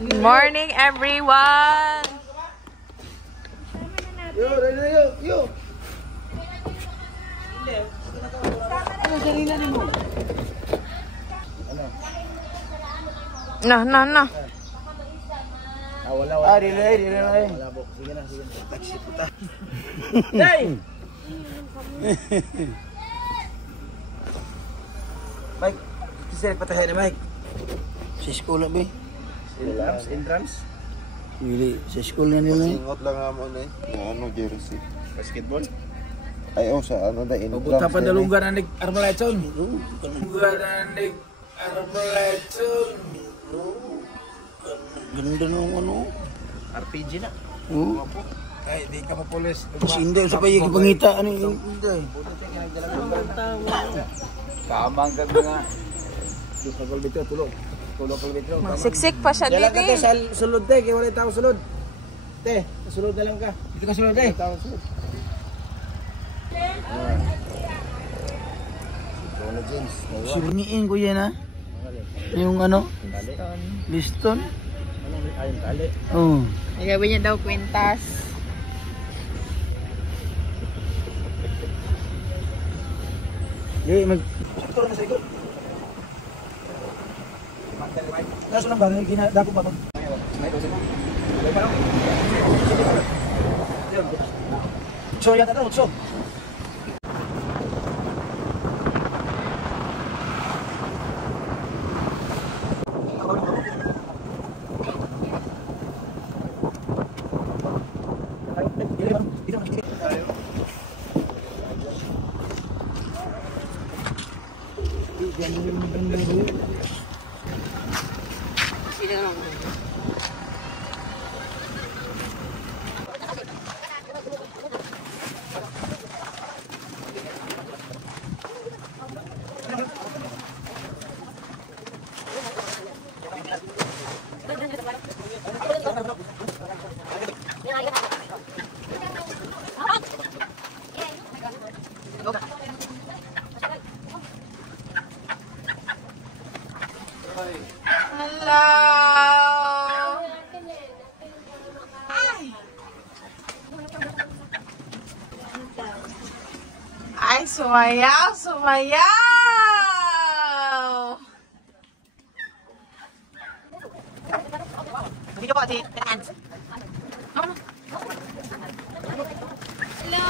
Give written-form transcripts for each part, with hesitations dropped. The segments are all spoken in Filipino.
Good morning, everyone. Yo. No. Wala. Relay. Sige na. Taxi puta. Hey! Mike, kisah patah ni Mike. Sa school ba? Entrance. Wili, sa school na nila. Singot lang amo na ano jersey. Basketball. Ay sa ano da entrance. Buta pa dalunggan anik Armalechon. Dalunggan Armalechon. Ganda nung ano. RPG na. Oo. Ay, di ka mapulis. Kasi hindi, sa payo ipangita. Ano yun? Hindi. Kamang ka nga. Tulog bitro, tulog. Siksik pa siya Dala ka dito. sa sulod te, kaya wala tao sulod. Te, sulod na lang ka. Dito ka sulod te. Tao sulod. Surniin ko yan ha. Yung ano? Liston. Ayun, tali. Oo. Gagawin niya daw kwintas. Di, Saktor na sa ikot. Kaso lang ba? Ginadako ba ito? So, yan ka so. Hello. Ay, sumayaw. Video po, Hello!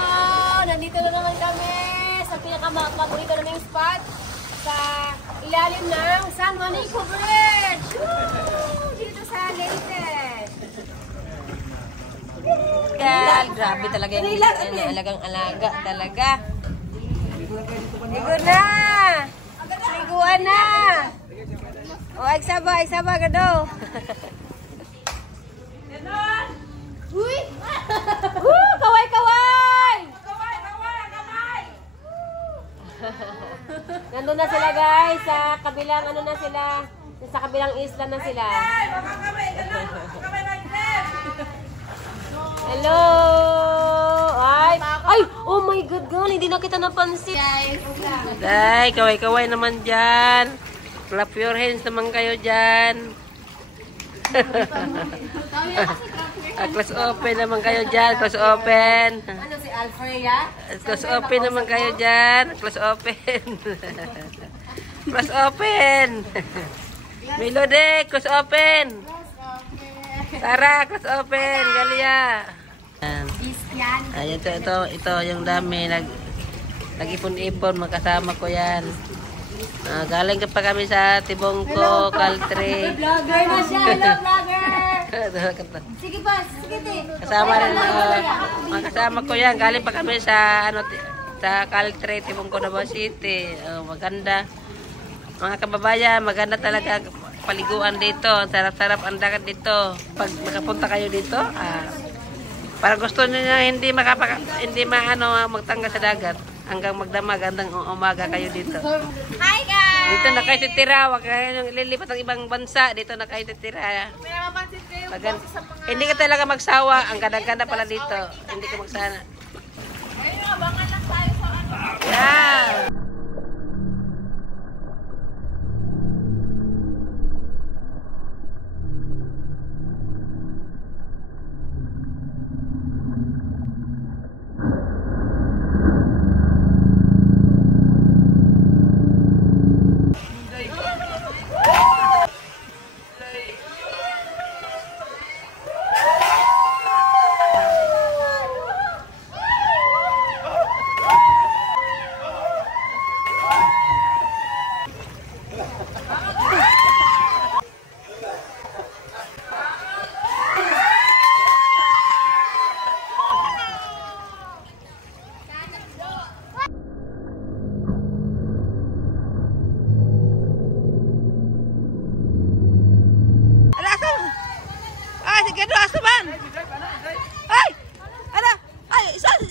Nandito na naman kami sa pinaka-paborito naming spot sa ilalim ng San Juanico Bridge! Woo! Dito sa Leyte! Grabe talaga yung alagang-alaga talaga. Ligo na! Liguan na! O, agsaba, gado! Uy! Woo! Kaway! Nandun na sila guys, sa kabilang sa kabilang isla na sila. Hello! Ay! Oh my God, girl! Hindi na kita napansin. Day, kaway naman dyan. Clap your hands naman kayo dyan. Class open naman kayo dyan. Class open. Ano si Alfreya? Class open naman kayo dyan. Class open. Class open. Melody, class open. Tara, class open. Galia. Ayan, ito yung dami. Nag-ipon-ipon. Magkasama ko yan. Galing pa kami sa Tibongko, Caltre. Vlogger na siya! Hello, vlogger! Sige pa, sige te. Kasama rin, kasama ko yan. Galing pa kami sa sa Caltre, Tibongko, Davao City. Maganda. Mga kababayan, maganda talaga paliguan dito. Sarap-sarap ang dagat dito. Pag makapunta kayo dito, para gusto niyo hindi magtangga sa dagat. Hanggang magdamag, hanggang umaga kayo dito. Hi guys! Dito na kayo titira, wag kayo lilipat ng ibang bansa. Dito na kayo titira. May namapansin kayo sa mga... Hindi ka talaga magsawa. Ang ganda-ganda pala dito. Hindi ka magsana. Ayun, abangan lang tayo sa ano. Yeah!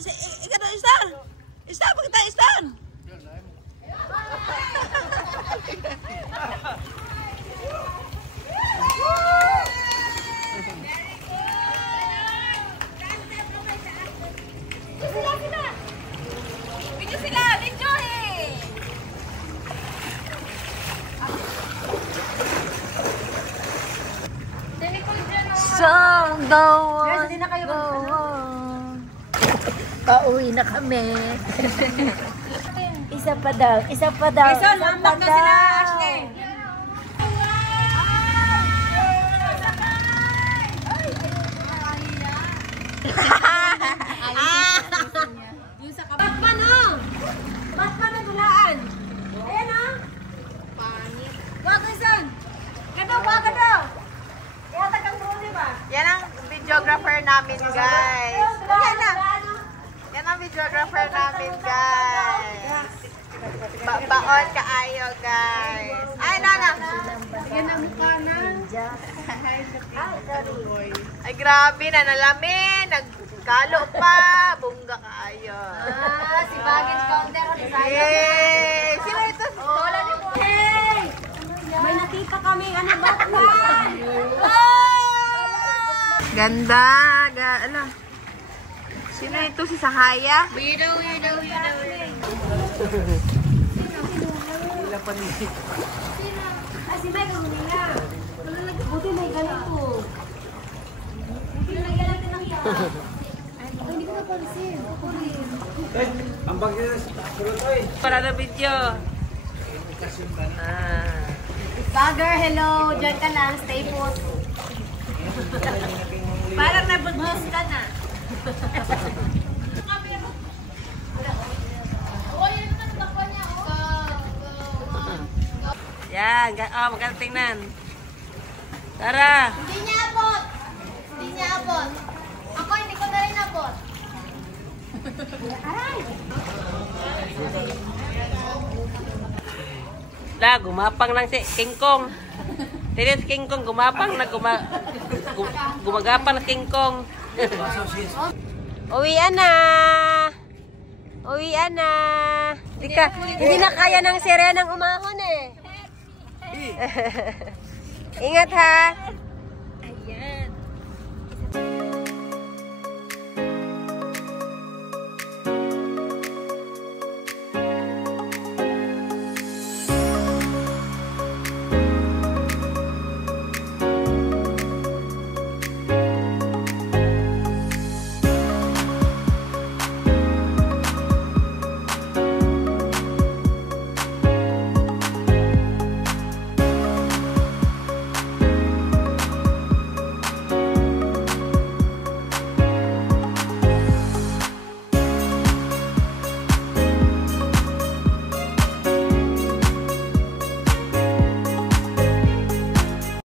ikaw na, Stan! Stan, pakita, Stan! Video sila! Video eh! Guys, hindi na kayo pauwi na kami. Isa pa daw. Isa pa daw. Jason, mambak na sila, Ashley! Batman oh! Batman na dulaan! Ayan oh! Pangit. Go, Jason! Gado, gado! Ihatag ang bruni ba? Yan ang videographer namin, guys. Yan na. Yan ang videographer namin, guys. Baon kaayo, guys. Ay, nana. Yan ang mukha na. Ay, grabe na nalamin. Nagkalo pa. Bungga kaayo. Ah, si baggage counter. Yay! Sino ito? Wala ni po. Hey! May nakita kami, ano, Batman! Ganda. Ano? Sino ito? Si Sahaya? Weirdo. Ah, si Mike, ang nila. Buti may ganito. Buti na nagyan natin ang iya. Ay, hindi ko napansin. Ako rin. Ang bagay na sulod oy. Para na video. Vlogger, hello. Diyan ka lang. Stay put. Parang nabudbus ka na. Yan, maganda tingnan. Tara! Hindi niya abot. Ako, hindi ko na rin abot. Aray! Gumapang lang si King Kong. Tinis King Kong, gumapang na gumagapang na King Kong. Uwian na! Hindi na kaya ng sirenang umahon eh. Ingat ha!